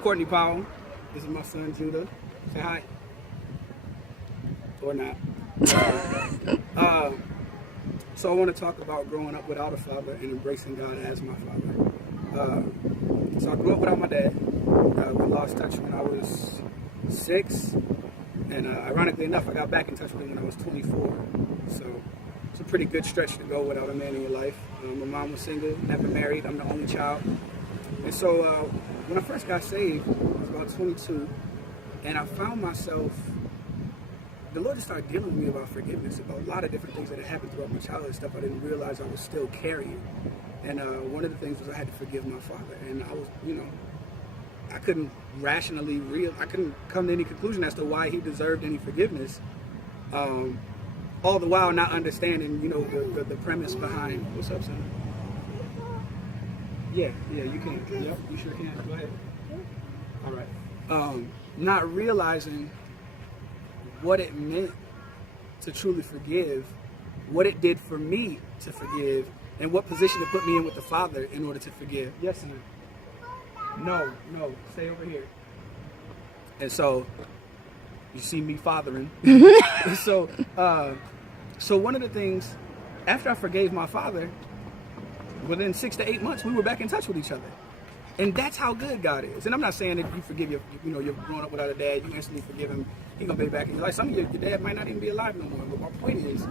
I'm Courtney Powell. This is my son, Judah. Say hi. Or not. So I want to talk about growing up without a father and embracing God as my father. So I grew up without my dad. We lost touch when I was 6. And ironically enough, I got back in touch with him when I was 24. So it's a pretty good stretch to go without a man in your life. My mom was single, never married. I'm the only child. And so when I first got saved, I was about 22. And I found myself, the Lord just started dealing with me about forgiveness, about a lot of different things that had happened throughout my childhood, stuff I didn't realize I was still carrying. And one of the things was I had to forgive my father. And I was, I couldn't I couldn't come to any conclusion as to why he deserved any forgiveness. All the while not understanding, the premise behind, what's up, son? Yeah, you can. Yep, you sure can. Go ahead. All right. Not realizing what it meant to truly forgive, what it did for me to forgive, and what position to put me in with the Father in order to forgive. Yes, son. No, stay over here. And so, you see me fathering. So one of the things, after I forgave my father, within 6 to 8 months, we were back in touch with each other. And that's how good God is. And I'm not saying that you forgive you're growing up without a dad, you instantly forgive him, he's gonna be back in your life. Some of your dad might not even be alive no more. But my point is,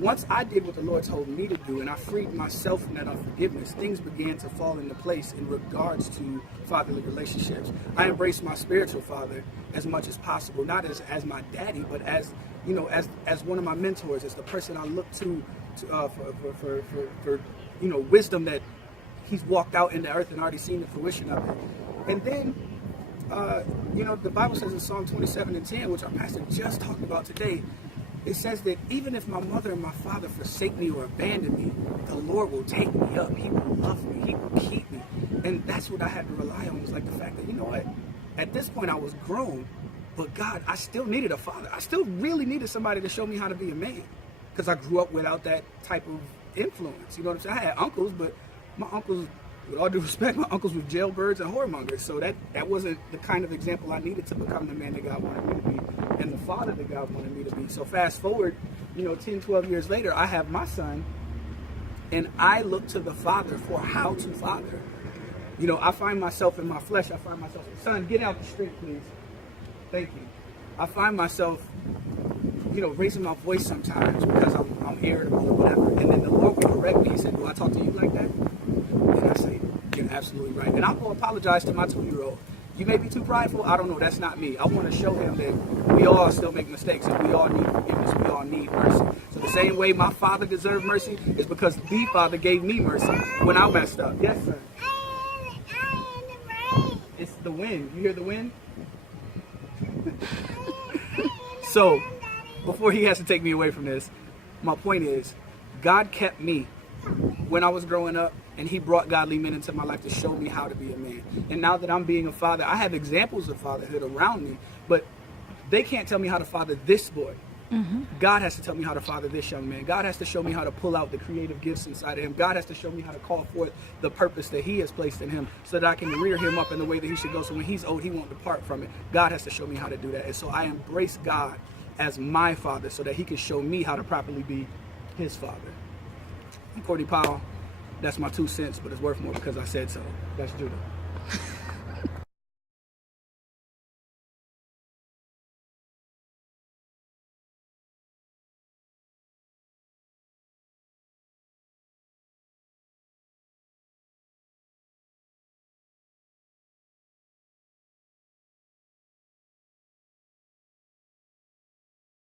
once I did what the Lord told me to do and I freed myself from that unforgiveness, things began to fall into place in regards to fatherly relationships. I embraced my spiritual father as much as possible, not as my daddy, but as one of my mentors, as the person I look to for wisdom that he's walked out in the earth and already seen the fruition of it. And then, the Bible says in Psalm 27:10, which our pastor just talked about today, it says that even if my mother and my father forsake me or abandon me, the Lord will take me up. He will love me. He will keep me. And that's what I had to rely on, was like the fact that, at this point I was grown, but God, I still needed a father. I still really needed somebody to show me how to be a man, because I grew up without that type of influence. You know what I'm saying? I had uncles, but my uncles, with all due respect, my uncles were jailbirds and whoremongers. So that wasn't the kind of example I needed to become the man that God wanted me to be and the father that God wanted me to be. So fast forward, 10, 12 years later, I have my son, and I look to the father for how to father. I find myself in my flesh. I find myself, son, get out the street, please. Thank you. I find myself, raising my voice sometimes because I'm irritable or whatever. And then the Lord will correct me. He said, do I talk to you like that? And I say, you're absolutely right. And I will apologize to my 2-year-old. You may be too prideful. I don't know. That's not me. I want to show him that we all still make mistakes and we all need forgiveness. We all need mercy. So the same way my father deserved mercy is because the Father gave me mercy when I messed up. Yes, sir. It's the wind. You hear the wind? So, before he has to take me away from this, my point is, God kept me when I was growing up, and he brought godly men into my life to show me how to be a man. And now that I'm being a father, I have examples of fatherhood around me, but they can't tell me how to father this boy. Mm-hmm. God has to tell me how to father this young man. God has to show me how to pull out the creative gifts inside of him. God has to show me how to call forth the purpose that he has placed in him so that I can rear him up in the way that he should go. So when he's old, he won't depart from it. God has to show me how to do that. And so I embrace God as my father so that he can show me how to properly be his father. I'm Courtney Powell. That's my 2 cents, but it's worth more because I said so. That's Judah.